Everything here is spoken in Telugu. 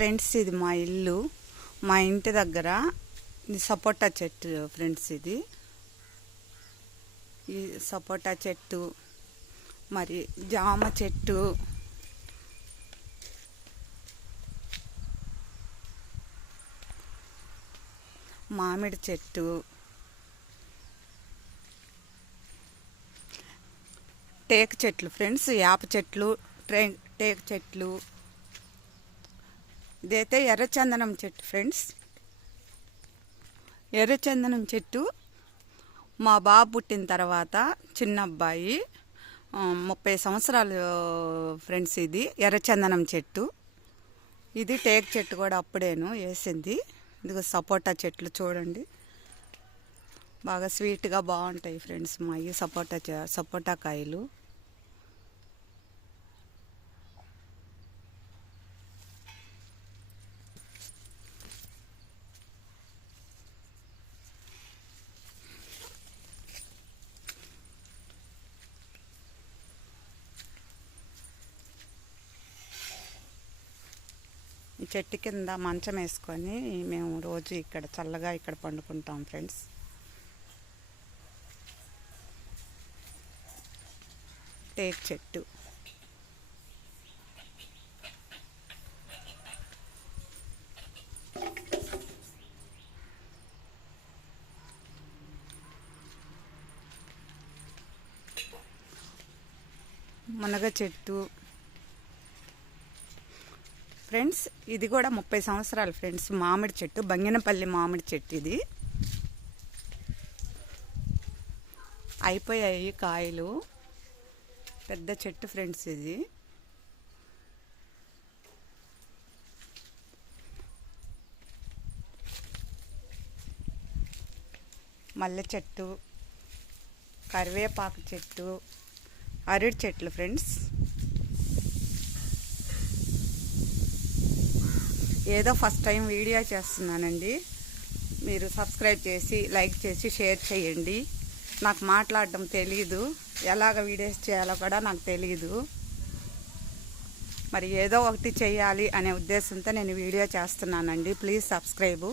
ఫ్రెండ్స్ ఇది మా ఇల్లు. మా ఇంటి దగ్గర ఇది సపోటా చెట్టు ఫ్రెండ్స్. ఈ సపోటా చెట్టు, మరి జామ చెట్టు, మామిడి చెట్టు, టేకు చెట్లు ఫ్రెండ్స్, వేప చెట్లు, టేకు చెట్లు. ఇదైతే ఎర్రచందనం చెట్టు ఫ్రెండ్స్. ఎర్రచందనం చెట్టు మా బాబు పుట్టిన తర్వాత చిన్న అబ్బాయి 30 సంవత్సరాలు ఫ్రెండ్స్. ఇది ఎర్రచందనం చెట్టు. ఇది టేకు చెట్టు కూడా అప్పుడేను వేసింది. ఇదిగో సపోటా చెట్లు చూడండి, బాగా స్వీట్గా బాగుంటాయి ఫ్రెండ్స్. మా ఈ సపోటా కాయలు. ఈ చెట్టు కింద మంచం వేసుకొని మేము రోజు ఇక్కడ చల్లగా ఇక్కడ పండుకుంటాం ఫ్రెండ్స్. టేకు చెట్టు. మునగ చెట్టు ఫ్రెండ్స్. ఇది కూడా 30 సంవత్సరాలు ఫ్రెండ్స్. మామిడి చెట్టు, బంగినపల్లి మామిడి చెట్టు. ఇది అయిపోయాయి కాయలు. పెద్ద చెట్టు ఫ్రెండ్స్ ఇది. మల్లె చెట్టు, కరివేపాకు చెట్టు, అరటి చెట్లు ఫ్రెండ్స్. ఏదో ఫస్ట్ టైం వీడియో చేస్తున్నానండి. మీరు సబ్స్క్రైబ్ చేసి, లైక్ చేసి, షేర్ చేయండి. నాకు మాట్లాడడం తెలీదు, ఎలాగ వీడియోస్ చేయాలో కూడా నాకు తెలీదు. మరి ఏదో ఒకటి చేయాలి అనే ఉద్దేశంతో నేను వీడియో చేస్తున్నానండి. Please subscribe.